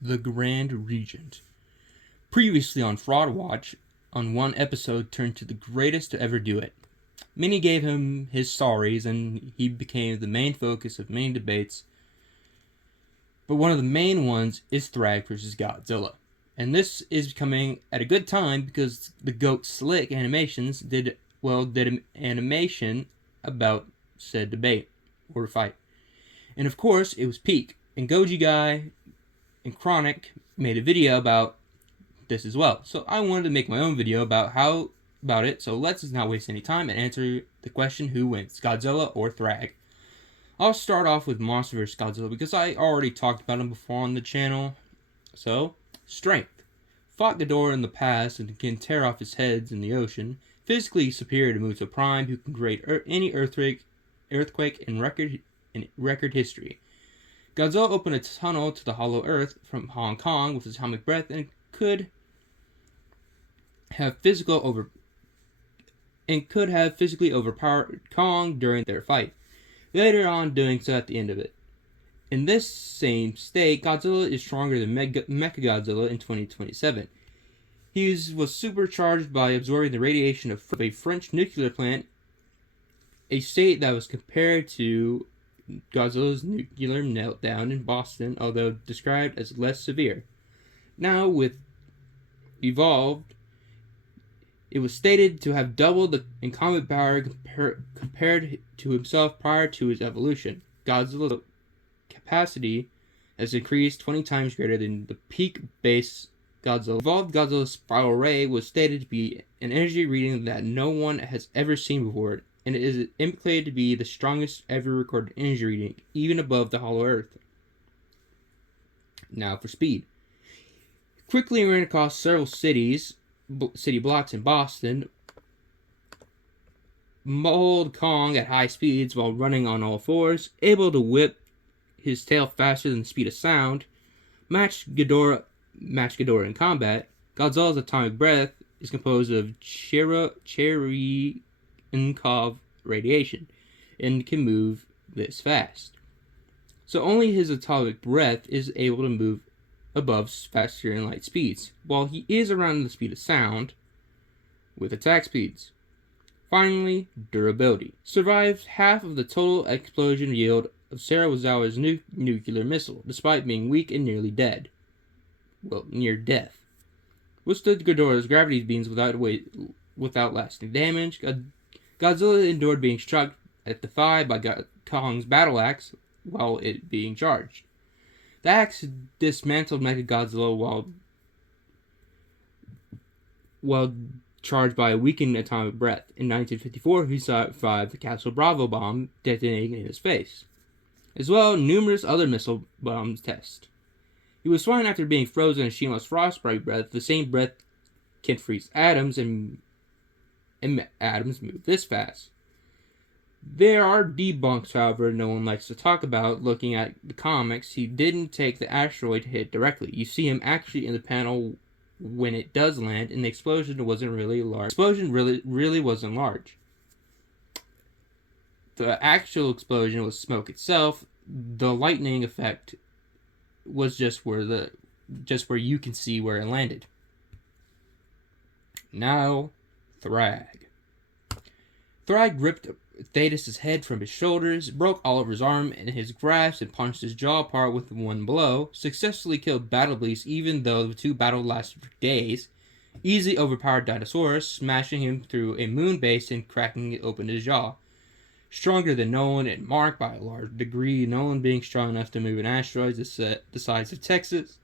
the Grand Regent. Previously on Fraud Watch, on one episode turned to the greatest to ever do it. Many gave him his sorries, and he became the main focus of many debates. But one of the main ones is Thragg versus Godzilla. And this is coming at a good time because the GOAT Slick Animations did an animation about said debate or fight. And of course, it was peak. And Goji Guy and Chronic made a video about this as well. So I wanted to make my own video about it. So let's not waste any time and answer the question: who wins, Godzilla or Thragg? I'll start off with Monsterverse Godzilla because I already talked about him before on the channel. So, strength. Fought Ghidorah in the past and can tear off his heads in the ocean. Physically superior to Muto Prime, who can create any earthquake in record history. Godzilla opened a tunnel to the Hollow Earth from Hong Kong with his atomic breath and could have physically overpowered Kong during their fight, later on doing so at the end of it. In this same state, Godzilla is stronger than Mechagodzilla in 2027. He was supercharged by absorbing the radiation of a French nuclear plant, a state that was compared to Godzilla's nuclear meltdown in Boston, although described as less severe. Now, with Evolved, it was stated to have doubled in combat power compared to himself prior to his evolution. Godzilla's capacity has increased 20 times greater than the peak base Godzilla. Evolved Godzilla's spiral ray was stated to be an energy reading that no one has ever seen before, and it is implicated to be the strongest ever recorded energy reading, even above the Hollow Earth. Now for speed. Quickly ran across several city blocks in Boston, mauled Kong at high speeds while running on all fours, able to whip his tail faster than the speed of sound, matched Ghidorah in combat. Godzilla's atomic breath is composed of Cherenkov radiation and can move this fast. So only his atomic breath is able to move above faster and light speeds, while he is around the speed of sound with attack speeds. Finally, durability. Survived half of the total explosion yield of Sarawazawa's nuclear missile, despite being weak and nearly dead. Well, near death. Withstood Ghidorah's gravity beams without lasting damage. Godzilla endured being struck at the thigh by Kong's battle axe while it being charged. The axe dismantled Mechagodzilla while charged by a weakened atomic breath. In 1954, he survived the Castle Bravo bomb detonating in his face, as well as numerous other missile bombs tests. He was fine after being frozen in Shima's frostbite breath. The same breath can freeze atoms, and atoms move this fast. There are debunks, however, no one likes to talk about. Looking at the comics, he didn't take the asteroid hit directly. You see him actually in the panel when it does land, and the explosion wasn't really large. The explosion really wasn't large. The actual explosion was smoke itself. The lightning effect was just where you can see where it landed. Now, Thragg. Thragg ripped Thetis' head from his shoulders, broke Oliver's arm in his grasp, and punched his jaw apart with one blow. Successfully killed Battle Beast, even though the two battles lasted for days. Easily overpowered Dinosaurus, smashing him through a moon base and cracking open his jaw. Stronger than Nolan and Mark by a large degree, Nolan being strong enough to move an asteroid the size of Texas,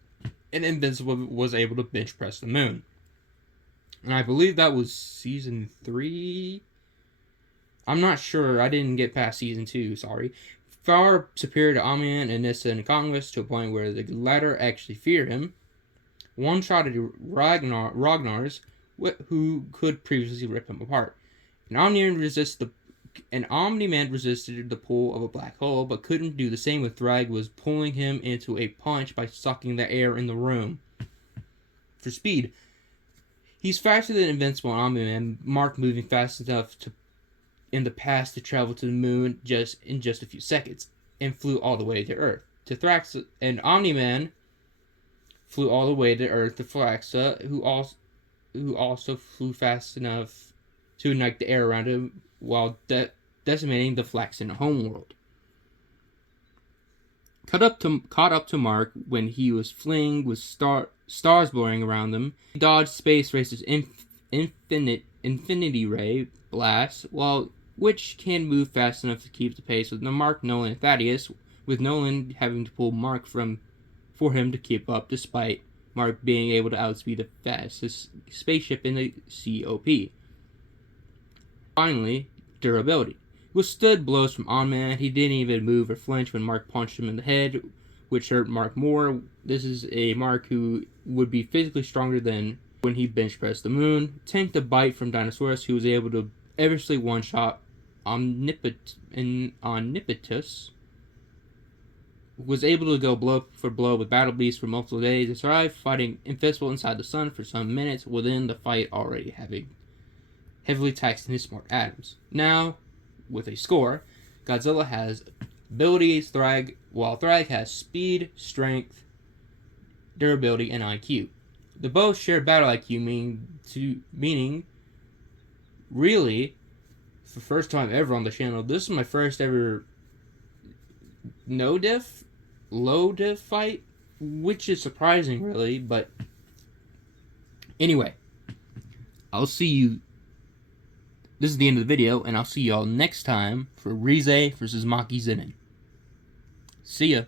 and Invincible was able to bench press the moon. And I believe that was season 3? I'm not sure. I didn't get past season 2, sorry. Far superior to Omni-Man, Anissa, and Congress to a point where the latter actually fear him. One-shotted Ragnars, who could previously rip him apart. An Omni-Man resisted the pull of a black hole, but couldn't do the same when Thragg was pulling him into a punch by sucking the air in the room. For speed, he's faster than Invincible and Omni-Man, Mark moving fast enough in the past to travel to the moon in just a few seconds, and flew all the way to Earth. To Thrax and Omni-Man, flew all the way to Earth to Flaxa, who also flew fast enough to ignite the air around him while decimating the Flaxan homeworld. Caught up to Mark when he was fleeing with stars blowing around them. He dodged Space Racer's infinity ray blast, which can move fast enough to keep the pace with Mark, Nolan, and Thaddeus, with Nolan having to pull Mark for him to keep up, despite Mark being able to outspeed the fastest spaceship in the COP. Finally, durability. Withstood blows from On-Man. He didn't even move or flinch when Mark punched him in the head, which hurt Mark more. This is a Mark who would be physically stronger than when he bench pressed the moon. Tanked a bite from Dinosaurus, who was able to eversly one-shot Omnipotus. Was able to go blow for blow with Battle Beast for multiple days and survived fighting Invincible inside the sun for some minutes within the fight, already having heavily taxed his smart atoms. Now, with a score, Godzilla has abilities, while Thragg has speed, strength, durability, and IQ. They both share battle IQ, meaning really, for the first time ever on the channel, this is my first ever low diff fight, which is surprising, really, but anyway, I'll see you. This is the end of the video, and I'll see y'all next time for Rize versus Maki Zenin. See ya.